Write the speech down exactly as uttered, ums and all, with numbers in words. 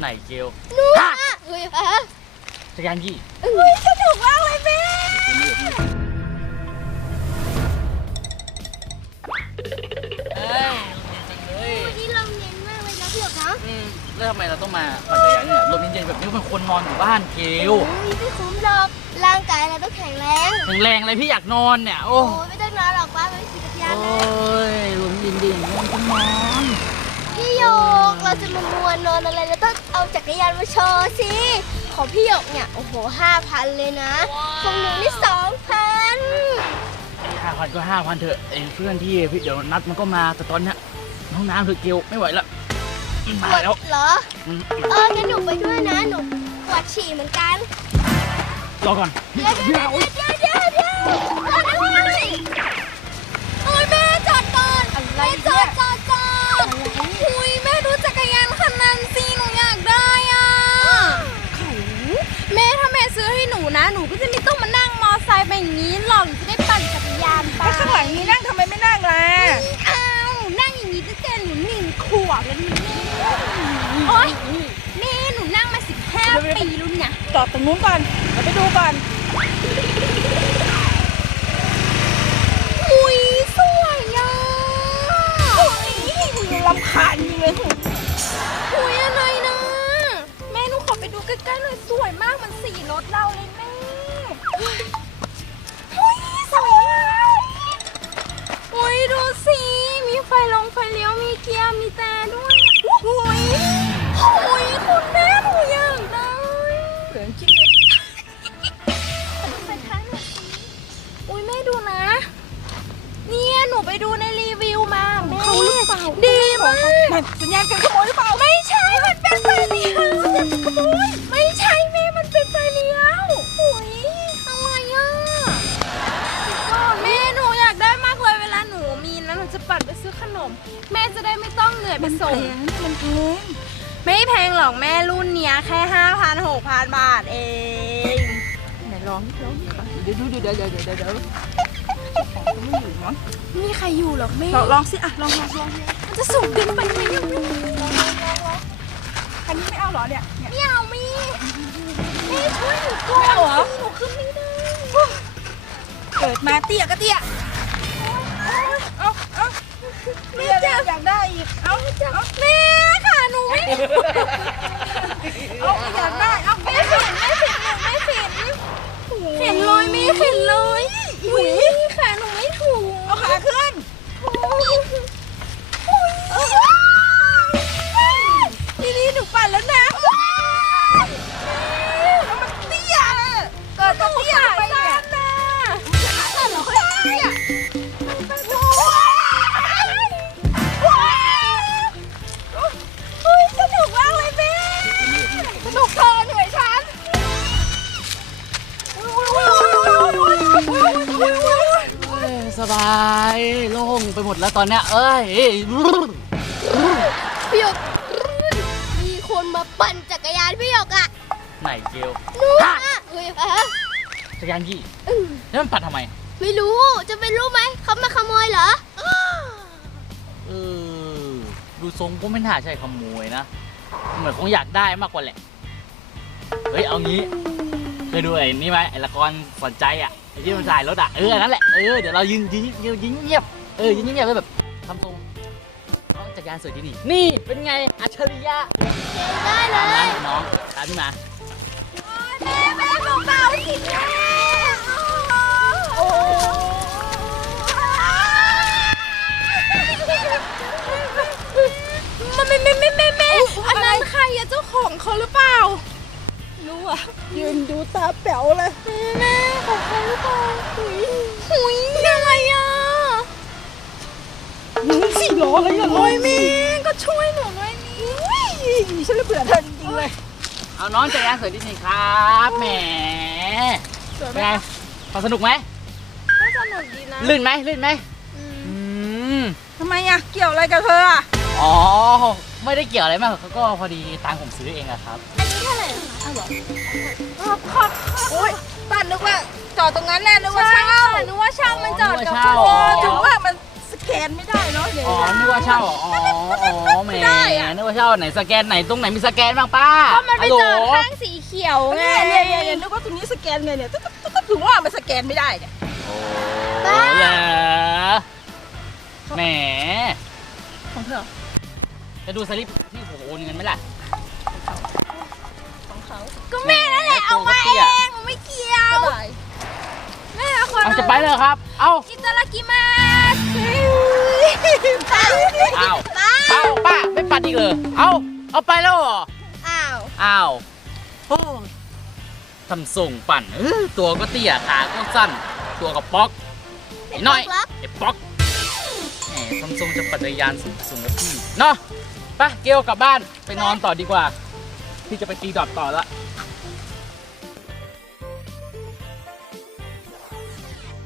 ไหนเกลนู่นเฮ้ยฮะจักรยานยี่เฮ้ยสนุกมากเลยแม่เอ้ยจริงเลยวันนี้ลมเย็นมากเลยนะพี่หยกนะอืมแล้วทำไมเราต้องมาปั่นจักรยานเนี่ยลมเย็นๆแบบนี้มันควรนอนอยู่บ้านเกลไม่คุ้มหรอกร่างกายเราต้องแข็งแรงแข็งแรงอะไรพี่อยากนอนเนี่ยโอ้ไม่ต้องนอนหรอกป้าไปขี่จักรยานโอ้ยลมเย็นๆมันต้องนอนพี่หยกเราจะมามัวนอนอะไรแล้วต้องเอาจักรยานมาโชว์สิของพี่หยกเนี่ยโอ้โหห้าพันเลยนะของหนูนี่สองพันห้าพันก็ห้าพันเถอะเองเพื่อนที่พี่เดี๋ยวนัดมันก็มาแต่ตอนเนี้ยน้องน้ำเธอเกลไม่ไหวละมาแล้วเหรอเอองั้นหนูไปด้วยนะหนูปวดฉี่เหมือนกันรอก่อนเดี๋ยวเดี๋ยวเดี๋ยวเดี๋ยวเดี๋ยวอะไรโอ้ยแม่จอดก่อนแม่จอดจอดจอดหุยแม่ดูจักรยานคันนั้นสิหนูอยากได้อ่ะแม่ถ้าแม่ซื้อให้หนูนะหนูก็จะไม่ต้องมานั่งมอไซค์ไปอย่างนี้หรอกจะได้ปั่นจักรยานไปแล้วข้างหลังนี้นั่งทำไมไม่นั่งล่ะอ้าวนั่งอย่างนี้ตั้งแต่หนูหนึ่งขวบแล้วนี่โอ๊ยแม่หนูนั่งมาสิบห้าปีแล้วเนี่ยจอดตรงนู้นก่อนเราไปดูก่อนอุ้ยสวยอ่ะรำคาญจริงเลยอุ้ยอะไรนะแม่หนูขอไปดูใกล้ๆหน่อยสวยมากมันสีรถเราเลยแม่อุ้ยสวยอุ้ยดูสิมีไฟลงไฟเลี้ยวมีเกียร์มีแต่ด้วยอุ้ยอุ้ยคุณแม่หนูอยากได้เหลืองชิ้นเลยไปท้ายหน่อยสิอุ้ยแม่ดูนะเนี่ยหนูไปดูในรีวิวมาเขาหรือเปล่าดีมากสัญญาณการขโมยหรือเปล่าไม่ใช่มันเป็นไฟเลี้ยวสัญญาณขโมยไม่ใช่แม่มันเป็นไฟเลี้ยวอุ้ยอะไรอ่ะแม่หนูอยากได้มากเลยเวลาหนูมีนะหนูจะปั่นไปซื้อขนมแม่จะได้ไม่ต้องเหนื่อยไปส่งมันแพงไม่แพงหรอกแม่รุ่นเนี้ยแค่ห้าพันหกพันบาทเองไหนลองลองเดี๋ยวดูเดี๋ยวเดี๋ยวเดี๋ยวเดี๋ยวเดี๋ยวของก็ไม่อยู่มั้งมีใครอยู่หรอกแม่ลองลองสิอ่ะลองลองลองมันจะสูงดึงไปไหมยังไม่ลองลองลองลองอันนี้ไม่เอาเหรอเนี่ยไม่เอามีแม่ช่วยหนูก่อนไม่เอาเหรอหนูขึ้นไม่ได้เกิดมาเตี้ยก็เตี้ยเอาเอาแม่อยากได้อีกเอาเอาแม่ค่ะหนูไม่เอาอยากได้เอาแม่เข็นแม่เข็นหนูไม่เข็นเข็นเลยแม่เข็นเลยอุ้ยขาหนูไม่ถูกเอาขาขึ้นทีนี้หนูปั่นแล้วนะแล้วมันเตี้ยเกิดต้องเตี้ยไปเนี่ยขาหนูเตี้ยเฮ้ยสนุกมากเลยแม่สนุกเธอเหนื่อยฉันสบายโล่งไปหมดแล้วตอนเนี้ยเอ้ยพี่หยกมีคนมาปั่นจักรยานพี่หยกอะไหนเกลนู่นเฮ้ยฮะจักรยานยี่แล้วมันปั่นทำไมไม่รู้จะไปรู้ไหมเขามาขโมยเหรอเออดูทรงก็ไม่น่าใช่ขโมยนะเหมือนคงอยากได้มากกว่าแหละเฮ้ยเอางี้เคยดูไอ้นี่ไหมไอ้ละครสนใจอ่ะไอ้ที่มันถ่ายรถอ่ะเออนั่นแหละเออเดี๋ยวเรายืนยืนยืนยืนเงียบเออยืนเงียบแล้วแบบทำทรงน้องจักรยานสวยที่นี่นี่เป็นไงอัจฉริยะได้เลยน้องตามพี่มาแม่แม่เบาๆสิแม่โอ้มันไม่ไม่ไม่ไม่ไม่อันนั้นใครอะเจ้าของเขาหรือเปล่ารู้อ่ะยืนดูตาแป๋วเลยแม่ของเขาหรือเปล่าหุยหุยอะไรอ่ะมึงสี่ล้ออะไรอ่ะโอ้ยแม่ก็ช่วยหนูหน่อยนี่ฉันเลยเบื่อเธอจริงๆเลยเอาน้องจักรยานสวยที่นี่ครับแหมเป็นไงพอสนุกไหมก็สนุกดีนะลื่นไหมลื่นไหมอืมทำไมอ่ะเกี่ยวอะไรกับเธออ่ะอ๋อไม่ได้เกี่ยวอะไรมากเขาก็พอดีตังผมซื้อเองอะครับอันนี้เท่าไหร่คะอ้าวเหรอขอบขอบโอ๊ยป้านึกว่าจอดตรงนั้นแน่นึกว่าช่างนึกว่าช่างมันจอดกับเขาถึงว่ามันสแกมนไม่ได้เนาะเดี๋ยวอ๋อนึกว่าเช่าเหรออ๋ออ๋อแหมนึกว่าเช่าไหนสแกนไหนตรงไหนมีสแกนบ้างป้าก็มันไปฮัลโหลจอดข้างสีเขียวไงเนี่ยเนี่ยเนี่ยนึกว่าตรงนี้สแกนไงเนี่ยตุ๊กตุ๊กตุ๊กถึงว่ามันสแกนไม่ได้เนี่ยโอ้เหรอแหมของเธอจะดูสลิปที่ผมโอนเงินไหมล่ะของเขาก็แม่นั่นแหละเอามาเองหนูไม่เกี่ยวก็ได้แม่เอาคนเอาจะไปเลยครับ เอาอิตาลากิมาสเอาเอาป้าไม่ปัดอีกเลยเอาเอาไปแล้วเหรออ้าวอ้าวโอ้ทำส่งปั่นเออตัวก็เตี้ยขาก็สั้น ตัวก็ป๊อกไอ้น้อยไอ้ป๊อกแหมทำทรงจะปัจจัยยานสูงสูงกับพี่เนาะไปเกลกลับบ้านไปนอนต่อดีกว่า พี่จะไปตีดอบต่อละไ